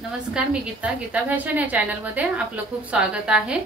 नमस्कार, मी गीता फॅशन या चॅनल मध्ये आपलं खूप स्वागत आहे।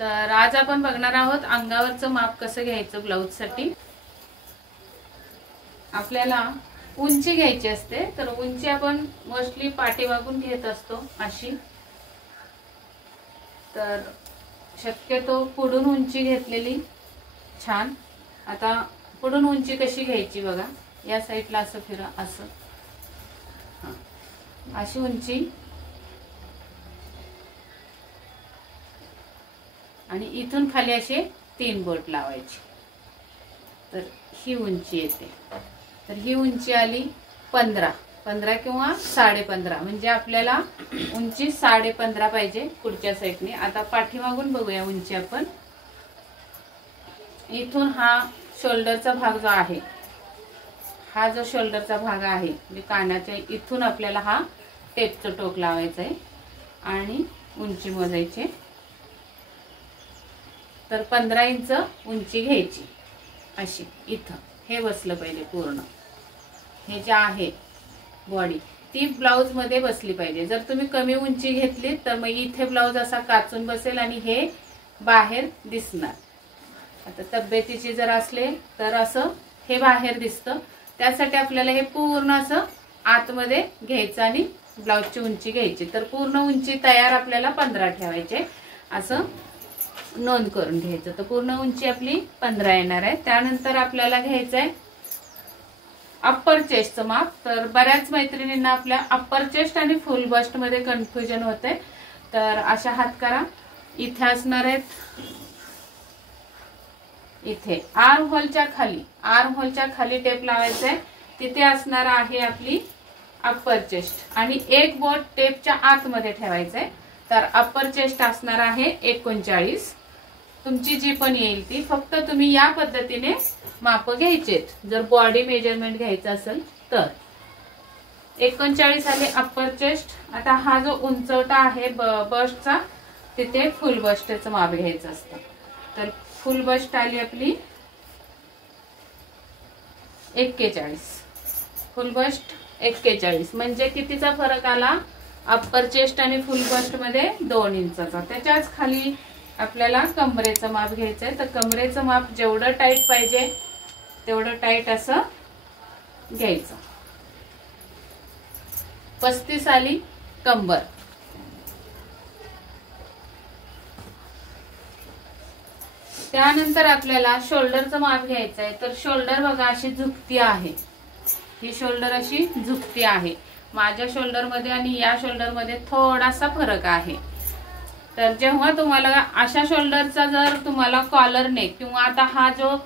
तर आज आपण बघणार आहोत अंगावरचं माप कसं घ्यायचं ब्लाउज साठी। आपल्याला उंची घ्यायची असते, तर उंची आपण मोस्टली पाठीमागून घेत असतो अशी। तर शक्यतो पुढून उंची घेतलेली छान। आता पुढून उंची कशी घ्यायची बघा, या साइडला असं फिरा, असं अशी उंची आणि इथून खाली असे 3 बोट लावायचे, तर ही उंची येते। तर ही उंची आली 15 किंवा 15.5, म्हणजे आपल्याला उंची 15.5 पाहिजे पुढच्या साइडने। आता पाठीमागून बघूया उंची आपण। इथून हा शोल्डरचा भाग जो आहे, हा जो शोल्डरचा भाग आहे म्हणजे कानाच्या इथून आपल्याला हा टेपचं टोक लावायचं आहे आणि उंची मोजायची। तर 15 इंच उंची घ्यायची अशी। इथं हे बसलं पाहिजे पूर्ण, हे जे आहे बॉडी ती ब्लाउज मध्ये बसली पाहिजे। जर तुम्ही कमी उंची घेतली तर मग इथे ब्लाउज असा काचून बसेल आणि हे बाहेर दिसणार। आता तब्येतीचे जर असले तर असं हे बाहेर दिसतं, त्यासाठी आपल्याला हे पूर्ण असं आतमध्ये घ्यायचं आणि ब्लाउजची उंची घ्यायची। तर पूर्ण उंची तयार आपल्याला 15 ठेवायचे, असं नोंद करून घ्यायचं। तर पूर्ण उंची आपली 15 येणार आहे। त्यानंतर आपल्याला घ्यायचंय अप्पर चेस्टचं माप। तर बऱ्याच मैत्रिणींना आपल्या अप्पर चेस्ट आणि फुल बस्ट मध्ये कन्फ्युजन होते। तर अशा हात करा, इथे असणार आहेत, इथे आर्म होलच्या खाली टेप लावायचंय, तिथे असणार आहे आपली अप्पर चेस्ट आणि एक बोट टेपच्या आतमध्ये ठेवायचंय। तर अप्पर चेस्ट असणार आहे 39। तुमची जी पण येईल ती, फक्त तुम्ही या पद्धतीने माप घ्यायचेत जर बॉडी मेजरमेंट घ्यायचं असेल तर। 39 आले अप्पर चेस्ट। आता हा जो उंचवटा आहे बस्टचा, तिथे फुल बस्टचं माप घ्यायचं असतं। तर फुल बस्ट आली आपली 41, फुल बस्ट 41, म्हणजे कितीचा फरक आला अप्पर चेस्ट आणि फुल बस्ट मध्ये 2 इंचाचा। त्याच्याच खाली आपल्याला कमरेचं माप घ्यायचंय। तर कमरेचं माप जेवढं टाईट पाहिजे तेवढं टाईट असं घ्यायचं। 35 आली कंबर। त्यानंतर आपल्याला शोल्डरचं माप घ्यायचंय। तर शोल्डर बघा अशी झुकती आहे, ही शोल्डर अशी झुकती आहे। माझ्या शोल्डर मध्ये आणि या शोल्डर मध्ये थोडासा फरक आहे। तर जेव्हा तुम्हाला अशा शोल्डरचा जर तुम्हाला कॉलर नेक किंवा आता हा जो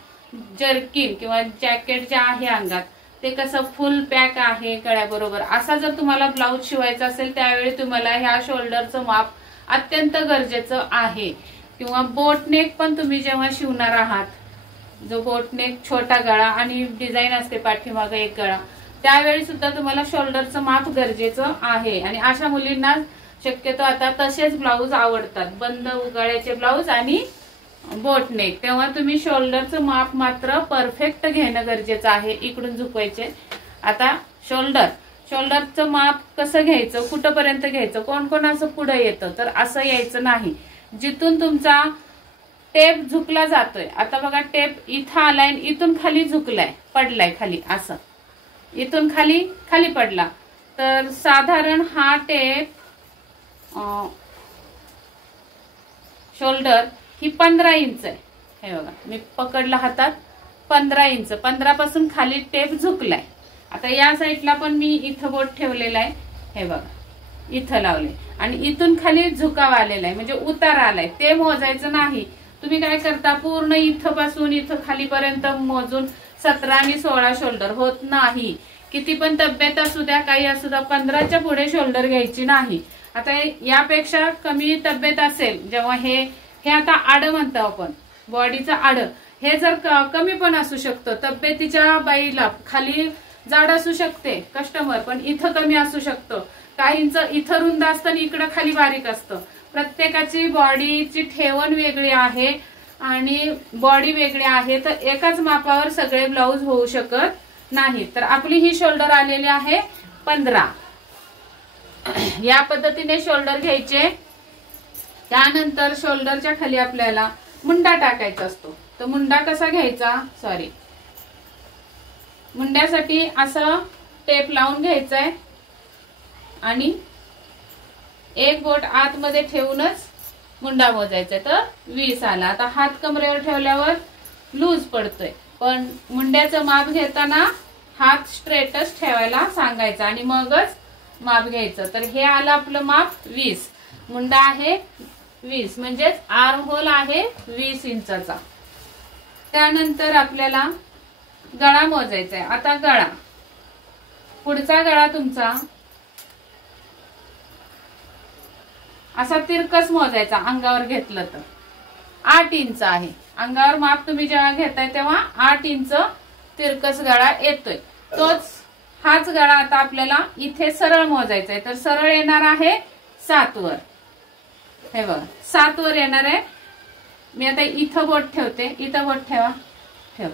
जर्किन किंवा जॅकेट जे आहे अंगात, ते कसं फुल पॅक आहे गळ्याबरोबर, असा जर तुम्हाला ब्लाउज शिवायचा असेल त्यावेळी तुम्हाला ह्या शोल्डरचं माप अत्यंत गरजेचं आहे। किंवा बोटनेक पण तुम्ही जेव्हा शिवणार आहात, जो बोटनेक छोटा गळा आणि डिझाईन असते पाठीमागे एक गळा, त्यावेळी सुद्धा तुम्हाला शोल्डरचं माप गरजेचं आहे। आणि अशा मुलींना शक्यतो आता तसेच ब्लाउज आवडतात, बंद गळ्याचे ब्लाउज आणि बोटनेक, तेव्हा तुम्ही शोल्डरचं माप मात्र परफेक्ट घेणं गरजेचं आहे। इकडून झुकवायचे। आता शोल्डरचं माप कसं घ्यायचं, कुठपर्यंत घ्यायचं, कोण कोण असं पुढे येतं, तर असं यायचं नाही। जिथून तुमचा टेप झुकला जातोय, आता बघा टेप इथं आलाय, इथून खाली झुकलाय, पडलाय खाली, असं इथून खाली पडला, तर साधारण हा टेप शोल्डर ही 15 इंच आहे। हे बघा मी पकडला हातात, 15 इंच, 15 पासून खाली टेप झुकलाय। आता या साईडला पण मी इथं बोट ठेवलेला आहे, हे बघा इथं लावले आणि इथून खाली झुकाव आलेला आहे, म्हणजे उतार आलाय, ते मोजायचं नाही। तुम्ही काय करता, पूर्ण इथं पासून इथं खालीपर्यंत मोजून 17 आणि 16 शोल्डर होत नाही। किती पण तब्येत असू द्या, काही असू द्या, 15च्या पुढे शोल्डर घ्यायची नाही। आता यापेक्षा कमी तब्येत असेल, जेव्हा हे आता आड म्हणतो आपण, बॉडीचं आड, हे जर कमी पण असू शकतं, तब्येतीच्या बाईला खाली जाड असू शकते कस्टमर, पण इथं कमी असू शकतं, काहींचं इथं रुंद असतं आणि इकडं खाली बारीक असतं। प्रत्येकाची बॉडीची ठेवण वेगळी आहे आणि बॉडी वेगळी आहे, तर एकाच मापावर सगळे ब्लाउज होऊ शकत नाही। तर आपली ही शोल्डर आलेली आहे 15। या पद्धतीने शोल्डर घ्यायचे। त्यानंतर शोल्डरच्या खाली आपल्याला मुंडा टाकायचा असतो। तर मुंडा कसा घ्यायचा, सॉरी, मुंड्यासाठी असं टेप लावून घ्यायचंय आणि एक बोट आतमध्ये ठेवूनच मुंडा मोजायचा। तर 20 आला। आता हात कमरेवर ठेवल्यावर लूज पडतोय, पण मुंड्याचं माप घेताना हात स्ट्रेटच ठेवायला सांगायचा आणि मगच माप घ्यायचं। तर हे आलं आपलं माप 20, मुंडा आहे 20, म्हणजेच आर्म होल आहे 20 इंचाचा। त्यानंतर आपल्याला गळा मोजायचा आहे। आता गळा, पुढचा गळा तुमचा असा तिरकस मोजायचा। अंगावर घेतलं तर 8 इंच आहे। अंगावर माप तुम्ही जेव्हा घेताय तेव्हा 8 इंच तिरकस गळा येतोय। तोच हाच गळा आता आपल्याला इथे सरळ मोजायचा आहे। तर सरळ येणार आहे 7 वर, हे बघा 7 वर येणार आहे। मी आता इथं बोट ठेवते, इथं बोट ठेवा, ठेव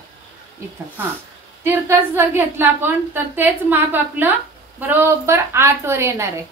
इथं। हा, तिरकस जर घेतला आपण तर तेच माप आपलं बरोबर 8 वर येणार आहे,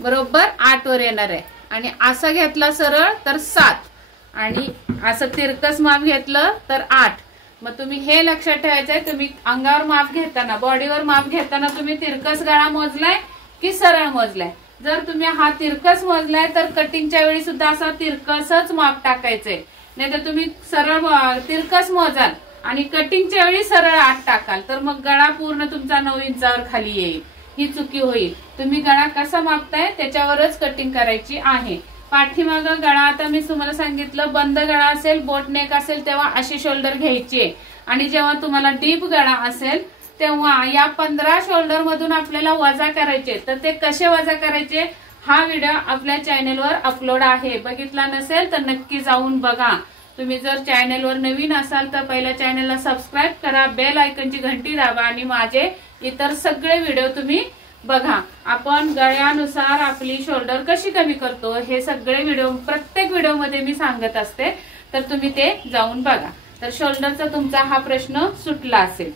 बरोबर 8 वर येणार आहे। आणि असं घेतला सरळ तर 7, आणि असं तिरकस माप घेतलं तर 8। मग तुम्ही हे लक्षात ठेवायचंय, तुम्ही अंगावर माप घेताना, बॉडीवर माप घेताना तुम्ही तिरकस गळा मोजलाय की सरळ मोजलाय। जर तुम्ही हा तिरकस मोजलाय तर कटिंगच्या वेळी सुद्धा असा तिरकसच माप टाकायचंय, नाही तर तुम्ही सरळ तिरकस मोजाल आणि कटिंगच्या वेळी सरळ 8 टाकाल तर मग गळा पूर्ण तुमचा 9 इंचावर खाली येईल, ही चुकी होईल। तुम्ही गळा कसा मापताय त्याच्यावरच कटिंग करायची आहे। पाठीमाग गळा, आता मी तुम्हाला सांगितलं बंद गळा असेल, बोट नेक असेल तेव्हा अशी शोल्डर घ्यायची, आणि जेव्हा तुम्हाला डीप गळा असेल तेव्हा या 15 शोल्डर मधून आपल्याला वजा करायचे। तर ते कसे वजा करायचे हा व्हिडिओ आपल्या चॅनेलवर अपलोड आहे, बघितला नसेल तर नक्की जाऊन बघा। तुम्ही जर चॅनेलवर नवीन असाल तर पहिल्या चॅनेलला सबस्क्राईब करा, बेल आयकॉनची घंटी दाबा आणि माझे इतर सगळे व्हिडिओ तुम्ही बघा। आपण गळ्यानुसार आपली शोल्डर कशी कमी करतो हे सगळे व्हिडिओ प्रत्येक व्हिडिओमध्ये मी सांगत असते, तर तुम्ही ते जाऊन बघा। तर शोल्डरचा तुमचा हा प्रश्न सुटला असेल।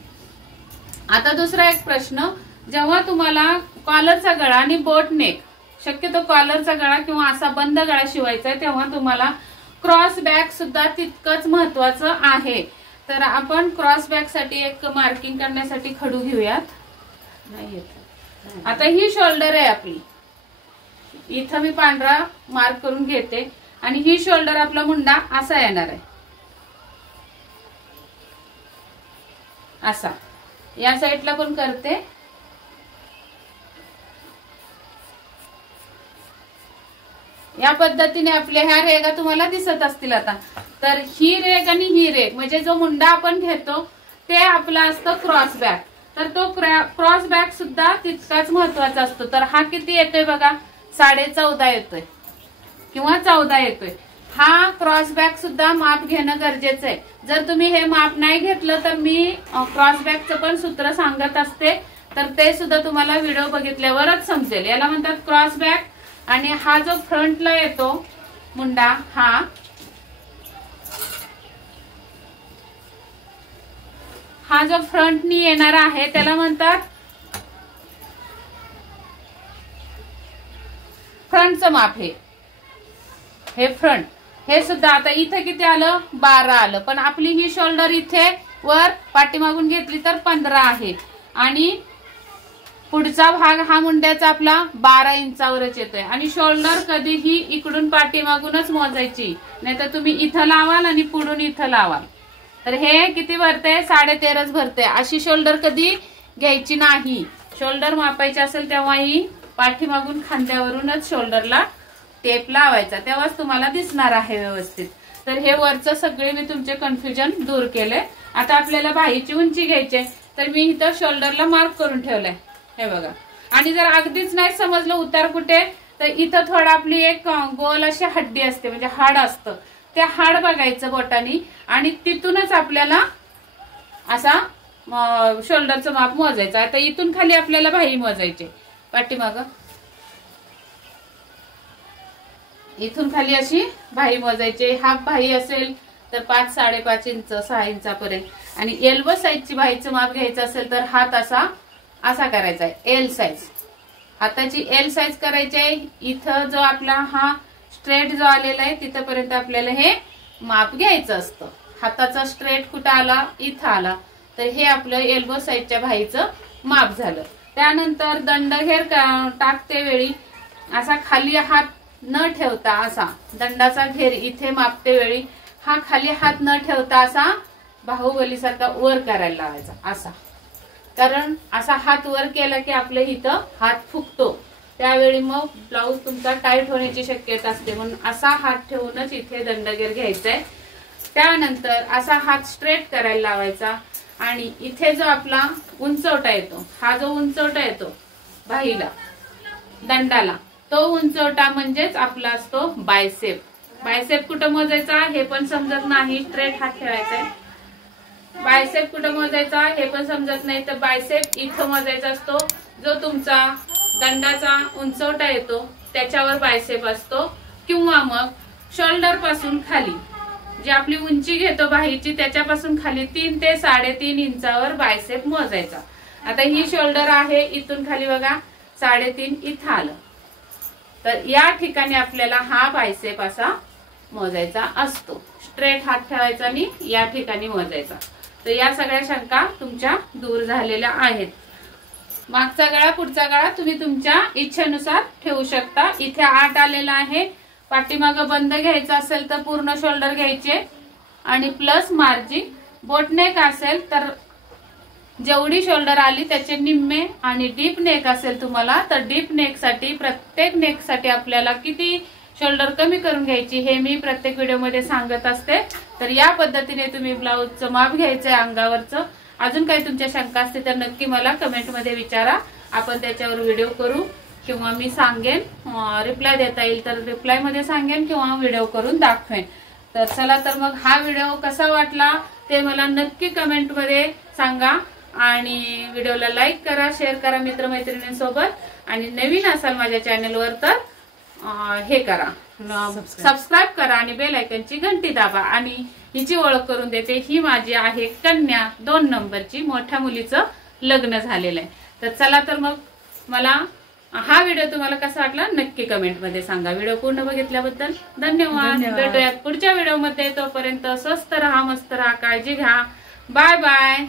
आता दुसरा एक प्रश्न, जेव्हा तुम्हाला कॉलरचा गळा आणि बोट नेक, शक्यतो कॉलरचा गळा किंवा असा बंद गळा शिवायचा आहे तेव्हा तुम्हाला क्रॉस बॅक सुद्धा तितकंच महत्वाचं आहे। तर आपण क्रॉस बॅक साठी एक मार्किंग करण्यासाठी खडू घेऊयात। नाही येत। आता ही शोल्डर आहे आपली, इथं मी पांढरा मार्क करून घेते आणि ही शोल्डर आपला मुंडा असा येणार आहे, असा। या साईडला पण करते, या पद्धतीने आपल्या ह्या रेगा तुम्हाला दिसत असतील आता। तर ही रेग आणि ही रेग म्हणजे जो मुंडा आपण घेतो ते आपला असतं क्रॉस बॅक। तर तो क्रॉस बॅक सुद्धा तितकाच महत्वाचा असतो। तर हा किती येतोय बघा, 14.5 येतोय किंवा 14 येतोय। हा क्रॉस बॅक सुद्धा माप घेणं गरजेचं आहे। जर तुम्ही हे माप नाही घेतलं तर मी क्रॉस बॅकचं पण सूत्र सांगत असते, तर ते सुद्धा तुम्हाला व्हिडिओ बघितल्यावरच समजेल। याला म्हणतात क्रॉस बॅक। आणि हा जो फ्रंटला येतो मुंडा, हा जो फ्रंटनी येणारा आहे त्याला म्हणतात फ्रंटचं माप। हे फ्रंट, हे सुद्धा आता इथे किती आलं, 12 आलं, पण आपली ही शोल्डर इथे वर पाठीमागून घेतली तर 15 आहे आणि पुढचा भाग हा मुंड्याचा आपला 12 इंचावरच येतोय। आणि शोल्डर कधीही इकडून पाठीमागूनच मोजायची, नाहीतर तुम्ही इथं लावाल आणि पुढून इथं लावाल तर हे किती भरते, 13.5 भरते। अशी शोल्डर कधी घ्यायची नाही। शोल्डर मापायची असेल तेव्हा ही पाठीमागून खांद्यावरूनच शोल्डरला टेप लावायचा, तेव्हाच तुम्हाला दिसणार आहे व्यवस्थित। तर हे वरचं सगळे मी तुमचे कन्फ्युजन दूर केले। आता आपल्याला बाहीची उंची घ्यायची, तर मी इथं शोल्डरला मार्क करून ठेवलंय, हे बघा। आणि जर अगदीच नाही समजलं उतार कुठे, तर इथं थोडं आपली एक गोल अशी हड्डी असते, म्हणजे हाड असतं, ते हाड बघायचं बोटानी आणि तिथूनच आपल्याला असा शोल्डरचं माप मोजायचं। आता इथून खाली आपल्याला बाही मोजायची, पाठीमाग इथून खाली अशी बाही मोजायची। हाफ बाही असेल तर 5, 5.5 इंच, 6 इंचापर्यंत। आणि एल्बो साईजची बाहीचं माप घ्यायचं असेल तर हात असा करायचा आहे, एल साईज हाताची एल साईज करायची आहे. इथं जो आपला हा स्ट्रेट जो आलेला आहे तिथपर्यंत आपल्याला हे माप घ्यायचं असतं. हाताचा स्ट्रेट कुठं आला, इथं आला, तर हे आपलं एल्बो साईडच्या बाहीचं माप झालं. त्यानंतर दंडघेर टाकते वेळी असा खाली हात न ठेवता असा दंडाचा घेर इथे मापते वेळी हा खाली हात न ठेवता असा बाहुबलीसारखा वर करायला लावायचा असा. कारण असा हात वर केला की आपल्या इथं हात फुगतो, त्यावेळी मग ब्लाऊज तुमचा टाईट होण्याची शक्यता असते. म्हणून असा हात ठेवूनच इथे दंडघेर घ्यायचाय. त्यानंतर असा हात स्ट्रेट करायला लावायचा आणि इथे जो आपला उंचवटा येतो, हा जो उंचवटा येतो बाहीला दंडाला, तो उंचवटा म्हणजेच आपला असतो बायसेप. बायसेप कुठं मोजायचा हे पण समजत नाही, स्ट्रेट हात ठेवायचा आहे. बायसेप कुठं मोजायचा हे पण समजत नाही, तर बायसेप इथं मोजायचा असतो. जो तुमचा दंडाचा उंचवटा येतो त्याच्यावर बायसेप असतो, किंवा मग शोल्डर पासून खाली जी आपली उंची घेतो बाहीची त्याच्यापासून खाली 3 ते 3.5 इंचावर बायसेप मोजायचा. आता ही शोल्डर आहे, इथून खाली बघा 3.5 इथं आलं, तर या ठिकाणी आपल्याला हा बायसेप असा मोजायचा असतो. स्ट्रेट हात ठेवायचा आणि या ठिकाणी मोजायचा. तर या सगळ्या शंका तुमच्या दूर झालेल्या आहेत. मागचा गळा पुढचा गळा तुम्ही तुमच्या इच्छेनुसार ठेवू शकता. इथे 8 आलेला आहे. पाठीमागं बंद घ्यायचा असेल तर पूर्ण शोल्डर घ्यायचे आणि प्लस मार्जिन. बोटनेक असेल तर जेवढी शोल्डर आली त्याचे निम्मे, आणि डीप नेक असेल तुम्हाला तर डीप नेक साठी प्रत्येक नेक साठी आपल्याला किती शोल्डर कमी करून घ्यायची हे मी प्रत्येक व्हिडिओमध्ये सांगत असते. तर या पद्धतीने तुम्ही ब्लाऊजचं माप घ्यायचंय अंगावरचं. अजून काही तुमच्या शंका असते तर नक्की मला कमेंटमध्ये विचारा, आपण त्याच्यावर व्हिडिओ करू किंवा मी सांगेन. रिप्लाय देता येईल तर रिप्लाय मध्ये सांगेन किंवा व्हिडिओ करून दाखवेन. तर चला, तर मग हा व्हिडिओ कसा वाटला ते मला नक्की कमेंटमध्ये सांगा आणि व्हिडिओला लाईक करा, शेअर करा मित्रमैत्रिणींसोबत. आणि नवीन असाल माझ्या चॅनलवर तर हे करा, सबस्क्राईब करा आणि बेल आयकॉनची घंटी दाबा. आणि हिची ओळख करून देते, ही माझी आहे कन्या 2 नंबरची, मोठ्या मुलीचं लग्न झालेलं आहे. तर चला, तर मग मला हा व्हिडिओ तुम्हाला कसा वाटला नक्की कमेंटमध्ये सांगा. व्हिडिओ पूर्ण बघितल्याबद्दल धन्यवाद. भेटूयात पुढच्या व्हिडिओमध्ये. तोपर्यंत स्वस्त राहा, मस्त राहा, काळजी घ्या. Bye bye.